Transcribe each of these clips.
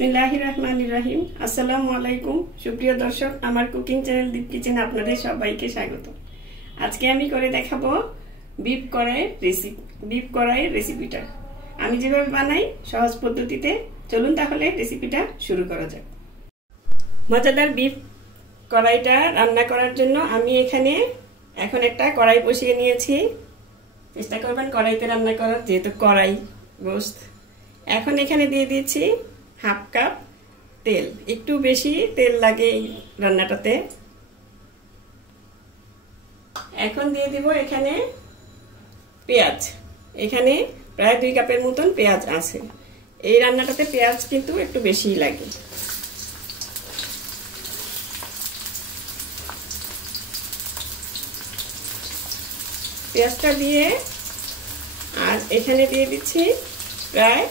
बिस्मिल्लाहिर्रहमानिर्रहीम अस्सलामु आलाइकुम सुप्रिय दर्शक आमार कुकिंग चैनल दीप किचेन आपनादेर सबाइके स्वागत। आज के आमी करे देखाबो बीफ कड़ाई रेसिपिटा आमी जेभाबे बानाई सहज पद्धतिते। चलुन ताहले रेसिपिटा शुरू करा जाक। मजादार बीफ कड़ाईटा रान्ना करार जोन्नो आमी एखाने एखन एकटा कड़ाई बसिए निয়েছি। চেষ্টা করবেন কড়াইতে রান্না করার, যেহেতু কড়াই গোশত। এখন এখানে দিয়ে দিয়েছি हाफ कप तेल, একটু বেশি তেল লাগে এই রান্নাটাতে। এখন দিয়ে দিব এখানে পেঁয়াজ, এখানে প্রায় 2 কাপের মতন পেঁয়াজ আছে। এই রান্নাটাতে পেঁয়াজ কিন্তু একটু বেশিই লাগে। পেঁয়াজটা দিয়ে আর এখানে দিয়ে দিচ্ছি প্রায়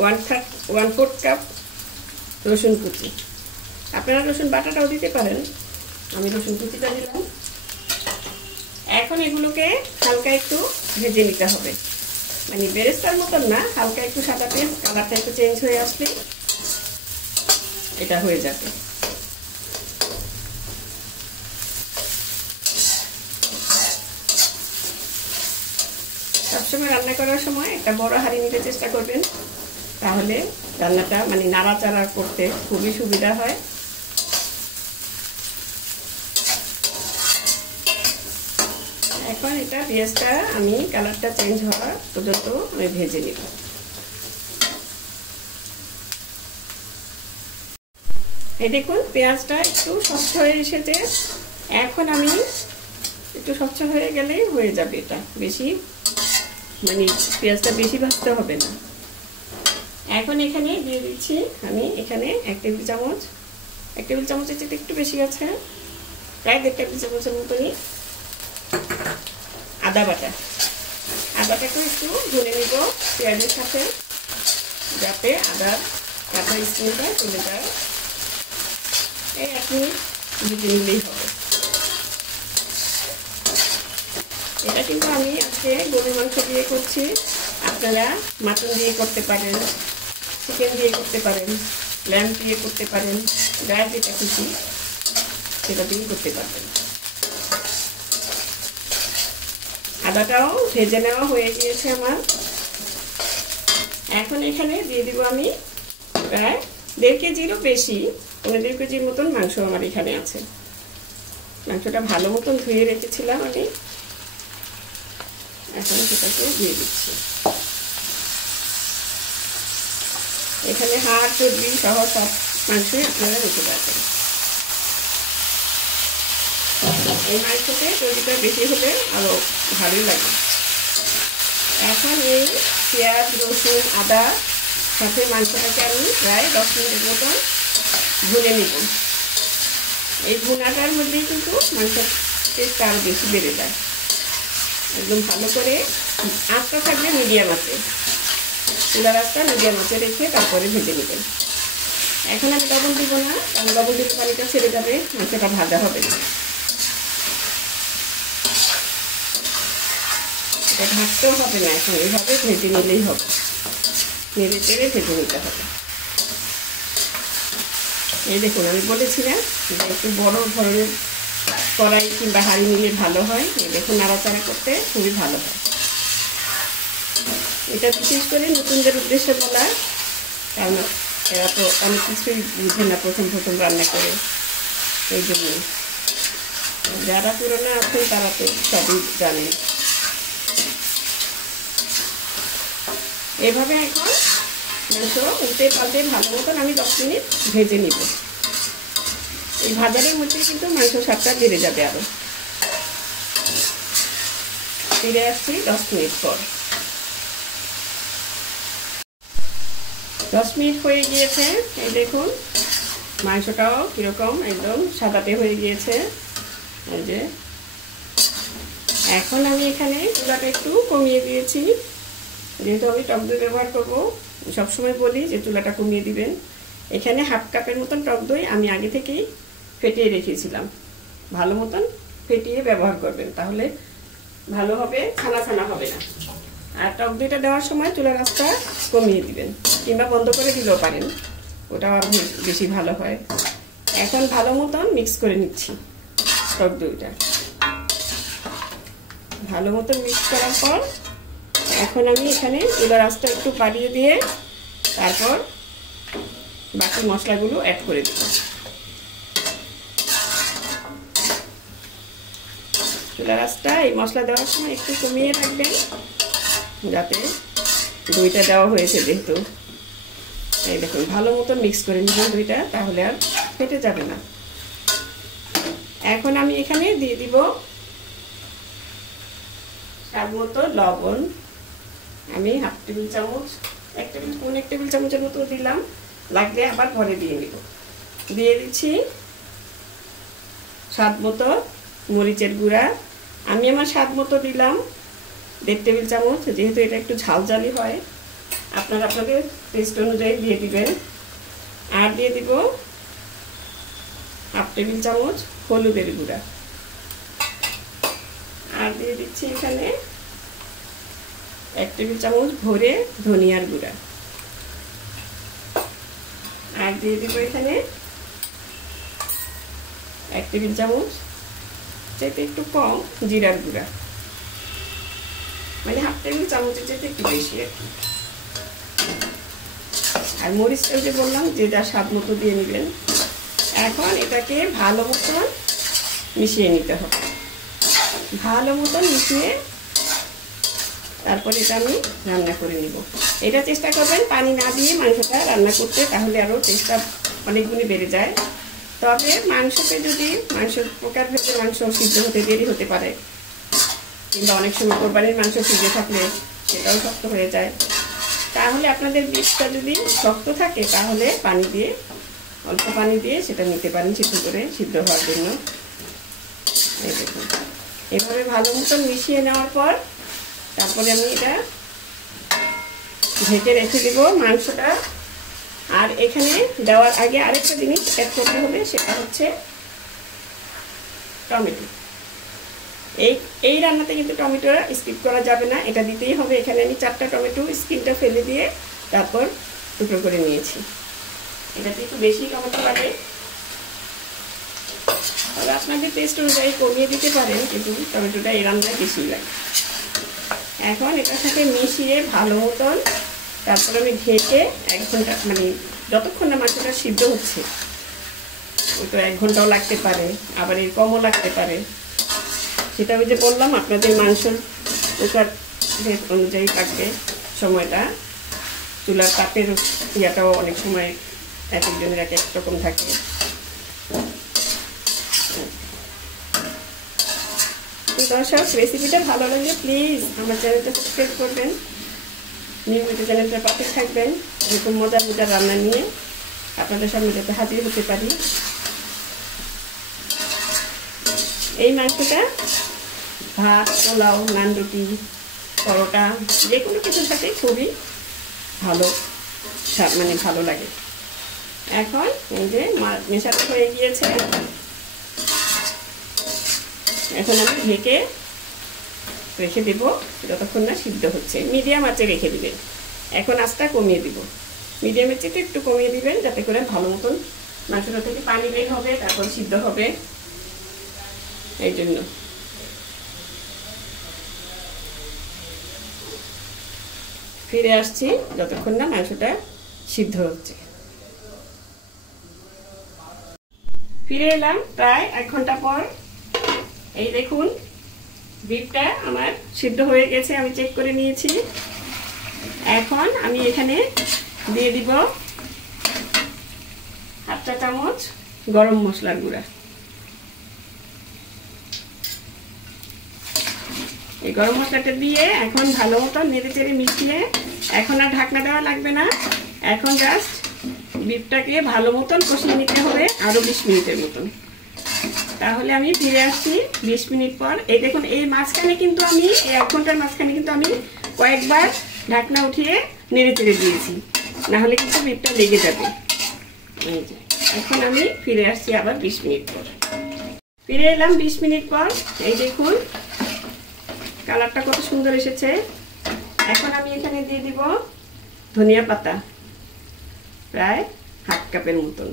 1/4 কাপ রসুন কুচি। আপনারা রসুন বাটাটাও দিতে পারেন, আমি রসুন কুচিটা দিলাম। এখন এগুলোকে হালকা একটু ভেজে নিতে হবে, মানে বেরেস্তার মতন না, হালকা একটু সাদাতে কালারটা একটু চেঞ্জ হয়ে আসলে এটা হয়ে যাবে। সবসময় রান্না করার সময় একটা বড় হাঁড়ি নিতে চেষ্টা করবেন, তাহলে রান্নাটা মানে নাড়াচাড়া করতে খুবই সুবিধা হয়। এখন এটা পেঁয়াজটা আমি কালারটা চেঞ্জ হওয়া পর্যন্ত আমি ভেজে নিব। এই দেখুন পেঁয়াজটা একটু স্বচ্ছ হয়ে এসেছে। এখন আমি একটু স্বচ্ছ হয়ে গেলেই হয়ে যাবে, এটা বেশি মানে পেঁয়াজটা বেশি ভাজতে হবে না। এখন এখানে দিয়ে দিচ্ছি আমি এখানে 1 টেবিল চামচের চেয়ে একটু বেশি আছে, প্রায় 1.5 টেবিল চামচের মতনই আদা বাটা। আদাটাকে একটু ভুনে নিব পেঁয়াজের সাথে, যাতে আদার কাঁচা স্মেলটা চলে যায়। এই 1 মিনিট ভেজে নিলেই হবে। এটা কিন্তু আমি আজকে গরুর মাংস দিয়ে করছি, আপনারা মাটন দিয়ে করতে পারেন, চিকেন দিয়ে করতে পারেন, ল্যাম্ব দিয়ে করতে পারেন, যার যেটা খুশি সেটা দিয়ে করতে পারবেন। আদাটাও ভেজে নেওয়া হয়ে গিয়েছে আমার। এখন এখানে দিয়ে দিব আমি প্রায় 1.5 কেজিরও বেশি, 1.5 কেজির মতন মাংস আমার এখানে আছে। মাংসটা ভালো মতন ধুয়ে রেখেছিলাম আমি, এখন সেটাকে দিয়ে দিচ্ছি। এখানে হাড় চর্বি সহ সব মাংসই আপনারা রেখে রাখবেন। এই মাংসতে চর্বিটা বেশি হলে আরো ভালোই লাগে। এখন এই পেঁয়াজ রসুন আদা সাথে মাংসটাকে আমি প্রায় 10 মিনিটের মতন ভুনে নিব। এই ভুনাটার মধ্যেই কিন্তু মাংসের টেস্টটা আরো বেশি বেড়ে যায়। একদম ভালো করে আঁচটা থাকবে মিডিয়াম আঁচে, চুলার আঁচটা মিডিয়াম আঁচে রেখে তারপরে ভেজে নেবেন। এখন আমি লবণ দিব না, কারণ লবণ দিলে পানিটা ছেড়ে যাবে, মাংসটা ভাজা হবে না। এটা ঢাকতেও হবে না, এখন এইভাবে ভেজে নিলেই হবে, নেড়ে চেড়ে ভেজে নিতে হবে। এই দেখুন আমি বলেছি না যে একটু বড় ধরনের কড়াই কিংবা হাঁড়ি নিলে ভালো হয়। দেখুন নাড়াচাড়া করতে খুবই ভালো হয়। এটা বিশেষ করে নতুনদের উদ্দেশ্যে বলা, কারণ এরা তো অনেক কিছুই বুঝে না প্রথম রান্না করে, এই জন্য। যারা পুরনো আছেন তারা তো সবই জানে। এভাবে এখন মাংস উল্টে পাল্টে ভালো মতন আমি 10 মিনিট ভেজে নিব। এই ভাজারের মধ্যে কিন্তু মাংস স্বাদটা বেড়ে যাবে। আরো ফিরে আসছি 10 মিনিট পর। 10 মিনিট হয়ে গিয়েছে। এই দেখুন মাংসটাও কিরকম একদম সাদাটে হয়ে গিয়েছে। এই যে এখন আমি এখানে চুলাটা একটু কমিয়ে দিয়েছি, যেহেতু আমি টক দই ব্যবহার করব। সবসময় বলি যে চুলাটা কমিয়ে দিবেন। এখানে 1/2 কাপের মতন টক দই আমি আগে থেকেই ফেটিয়ে রেখেছিলাম। ভালো মতন ফেটিয়ে ব্যবহার করবেন, তাহলে ভালো হবে, ছানা ছানা হবে না। আর টক দইটা দেওয়ার সময় চুলার আঁচটা কমিয়ে দিবেন, কিংবা বন্ধ করে দিলেও পারেন। ওটাও আরো বেশি ভালো হয়। এখন ভালো মতন মিক্স করে নিচ্ছি টক দইটা। ভালো মতন মিক্স করার পর এখন আমি এখানে চুলার আঁচটা একটু বাড়িয়ে দিয়ে তারপর বাকি মশলাগুলো অ্যাড করে দেব। চুলার আঁচটা এই মশলা দেওয়ার সময় একটু কমিয়ে রাখবেন, যাতে দইটা দেওয়া হয়েছে যেহেতু। এই দেখুন ভালো মতো মিক্স করে নিবেন দইটা, তাহলে আর ফেটে যাবে না। এখন আমি এখানে দিয়ে দিব স্বাদ মতো লবণ। আমি হাফ টেবিল চামচ, এক টেবিল চামচের মতো দিলাম, লাগলে আবার পরে দিয়ে নিব। দিয়ে দিচ্ছি স্বাদ মতো মরিচের গুঁড়া। আমি আমার স্বাদ মতো দিলাম 1.5 টেবিল চামচ, যেহেতু এটা একটু ঝালঝালি হয়। আপনারা আপনাদের টেস্ট অনুযায়ী দিয়ে দিবেন। আর দিয়ে দিব হাফ টেবিল চামচ হলুদের গুঁড়া। আর দিয়ে দিচ্ছি এখানে 1 টেবিল চামচ ভরে ধনিয়ার গুঁড়া। আর দিয়ে দিব এখানে 1 টেবিল চামচ, যেটা একটু কম, জিরার গুঁড়া। মানে হাফ টেবিল চামচের যেটা একটু বেশি আর কি। আর মরিচটা যে বললাম যে যা স্বাদ মতো দিয়ে নেবেন। এখন এটাকে ভালো মতন মিশিয়ে নিতে হবে। ভালো মতন মিশিয়ে তারপরে এটা আমি রান্না করে নিব। এটা চেষ্টা করবেন পানি না দিয়ে মাংসটা রান্না করতে, তাহলে আরও টেস্টটা অনেক গুণে বেড়ে যায়। তবে মাংসতে যদি প্রকার ভেবে মাংস সিদ্ধ হতে দেরি হতে পারে, কিংবা অনেক সময় কোরবানির মাংস সিদ্ধে থাকলে সেটাও শক্ত হয়ে যায়, তাহলে আপনাদের বীজটা যদি শক্ত থাকে তাহলে পানি দিয়ে, অল্প পানি দিয়ে সেটা নিতে পারেন সিদ্ধ করে, সিদ্ধ হওয়ার জন্য। এই দেখুন এভাবে ভালো মতন মিশিয়ে নেওয়ার পর তারপরে আমি এটা ঢেকে রেখে দেব মাংসটা। আর এখানে দেওয়ার আগে আরেকটা জিনিস অ্যাড করতে হবে, সেটা হচ্ছে টমেটো। এই রান্নাতে কিন্তু টমেটো স্কিপ করা যাবে না, এটা দিতেই হবে। এখানে আমি 4টা টমেটো স্কিনটা ফেলে দিয়ে তারপর টুকরো করে নিয়েছি। এটাতে একটু বেশি টমেটো লাগে, তবে আপনাদের টেস্ট অনুযায়ী কমিয়ে দিতে পারেন, কিন্তু টমেটোটা এই রান্নায় বেশি লাগে। এখন এটার সাথে মিশিয়ে ভালো মতন তারপর আমি ঢেকে 1 ঘন্টা, মানে যতক্ষণ না মাংসটা সিদ্ধ হচ্ছে, ওই তো 1 ঘন্টাও লাগতে পারে, আবার এর কমও লাগতে পারে। সেটা ওই যে বললাম আপনাদের মাংসের প্রকার অনুযায়ী থাকবে সময়টা। চুলার তাপের ইয়াটাও অনেক সময় এক একজনের এক এক রকম থাকে। দর্শক, রেসিপিটা ভালো লাগলে প্লিজ আমার চ্যানেলটা সাবস্ক্রাইব করবেন, নিয়মিত চ্যানেলটা পাশে থাকবেন। এরকম মজার মজার রান্না নিয়ে আপনাদের সামনে যাতে হাজির হতে পারি। এই মাংসটা ভাত, পোলাও, নান, রুটি, পরোটা, যে কোনো কিছুর সাথে খুবই ভালো, মানে ভালো লাগে। এখন এই যে মেশানো হয়ে গিয়েছে, এখন আমি ঢেকে রেখে দেব যতক্ষণ না সিদ্ধ হচ্ছে। মিডিয়াম আঁচে রেখে দিবেন। এখন আঁচটা কমিয়ে দিব, মিডিয়ামের চেয়ে একটু কমিয়ে দিবেন, যাতে করে ভালো মতন মাংসটা থেকে পানি বের হবে, তারপর সিদ্ধ হবে। এই জন্য ফিরে আসছি যতক্ষণ না মাংসটা সিদ্ধ হচ্ছে। ফিরে এলাম প্রায় 1 ঘন্টা পর। এই দেখুন বিফটা আমার সিদ্ধ হয়ে গেছে, আমি চেক করে নিয়েছি। এখন আমি এখানে দিয়ে দিব 1/2 চা চামচ গরম মশলার গুঁড়া। এই গরম মশলাটা দিয়ে এখন ভালো মতো নেড়ে চেড়ে মিশিয়ে, এখন আর ঢাকনা দেওয়া লাগবে না। এখন জাস্ট বিফটাকে ভালো মতন কষিয়ে নিতে হবে আরো 20 মিনিটের মতন। তাহলে আমি ফিরে আসছি 20 মিনিট পর। এই দেখুন এই মাঝখানে কিন্তু আমি, এই 1 ঘন্টার মাঝখানে কিন্তু আমি কয়েকবার ঢাকনা উঠিয়ে নেড়ে চেড়ে দিয়েছি, না হলে কিন্তু বিফটা লেগে যাবে। এই যে এখন আমি ফিরে আসছি আবার 20 মিনিট পর। ফিরে এলাম 20 মিনিট পর। এই দেখুন কালারটা কত সুন্দর এসেছে। এখন আমি এখানে দিয়ে দিব ধনিয়া পাতা, প্রায় হাফ কাপের মতন।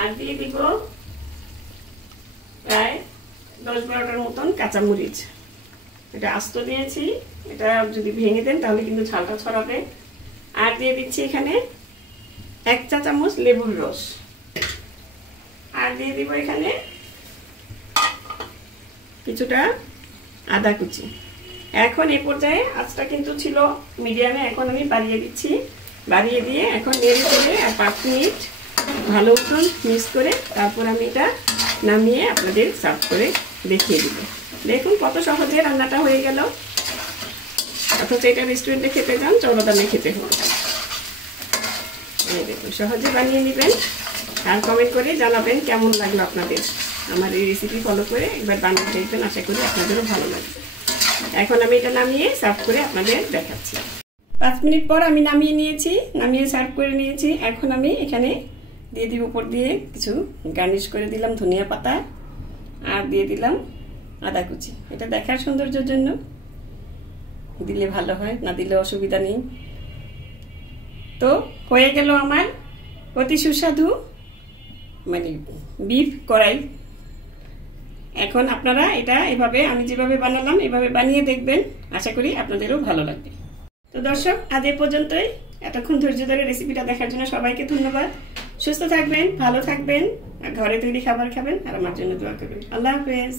আর দিয়ে দিব প্রায় 10-12টার মতন কাঁচামরিচ। এটা আস্ত দিয়েছি, এটা যদি ভেঙে দেন তাহলে কিন্তু ঝালটা ছড়াবে। আর দিয়ে দিচ্ছি এখানে 1 চা চামচ লেবুর রস। আর দিয়ে দিব এখানে কিছুটা আদা কুচি। এখন এই পর্যায়ে আঁচটা কিন্তু ছিল মিডিয়ামে, এখন আমি বাড়িয়ে দিচ্ছি। বাড়িয়ে দিয়ে এখন নেড়ে চেড়ে আর 5 মিনিট ভালো মতন মিক্স করে তারপর আমি এটা নামিয়ে আপনাদের সার্ভ করে দেখিয়ে দিব। দেখুন কত সহজে রান্নাটা হয়ে গেল। অথচ এটা রেস্টুরেন্টে খেতে যান চড়া দামে খেতে হবে। এই দেখুন সহজে বানিয়ে নেবেন আর কমেন্ট করে জানাবেন কেমন লাগলো আপনাদের। আমার এই রেসিপি ফলো করে একবার বানিয়ে দেখবেন, আশা করি আপনাদেরও ভালো লাগবে। এখন আমি এটা নামিয়ে সার্ভ করে আপনাদের দেখাচ্ছি। 5 মিনিট পর আমি নামিয়ে নিয়েছি, নামিয়ে সার্ভ করে নিয়েছি। এখন আমি এখানে দিয়ে দিব উপর দিয়ে কিছু গার্নিশ করে দিলাম ধনিয়া পাতা আর দিয়ে দিলাম আদা কুচি। এটা দেখার সৌন্দর্যের জন্য দিলে ভালো হয়, না দিলে অসুবিধা নেই। তো হয়ে গেল আমার অতি সুস্বাদু বিফ কড়াই। এখন আপনারা এটা এভাবে আমি যেভাবে বানালাম এভাবে বানিয়ে দেখবেন, আশা করি আপনাদেরও ভালো লাগবে। তো দর্শক আজ এ পর্যন্তই। এতক্ষণ ধৈর্য ধরে রেসিপিটা দেখার জন্য সবাইকে ধন্যবাদ। সুস্থ থাকবেন, ভালো থাকবেন, আর ঘরে তৈরি খাবার খাবেন আর আমার জন্য দোয়া করবেন। আল্লাহ হাফেজ।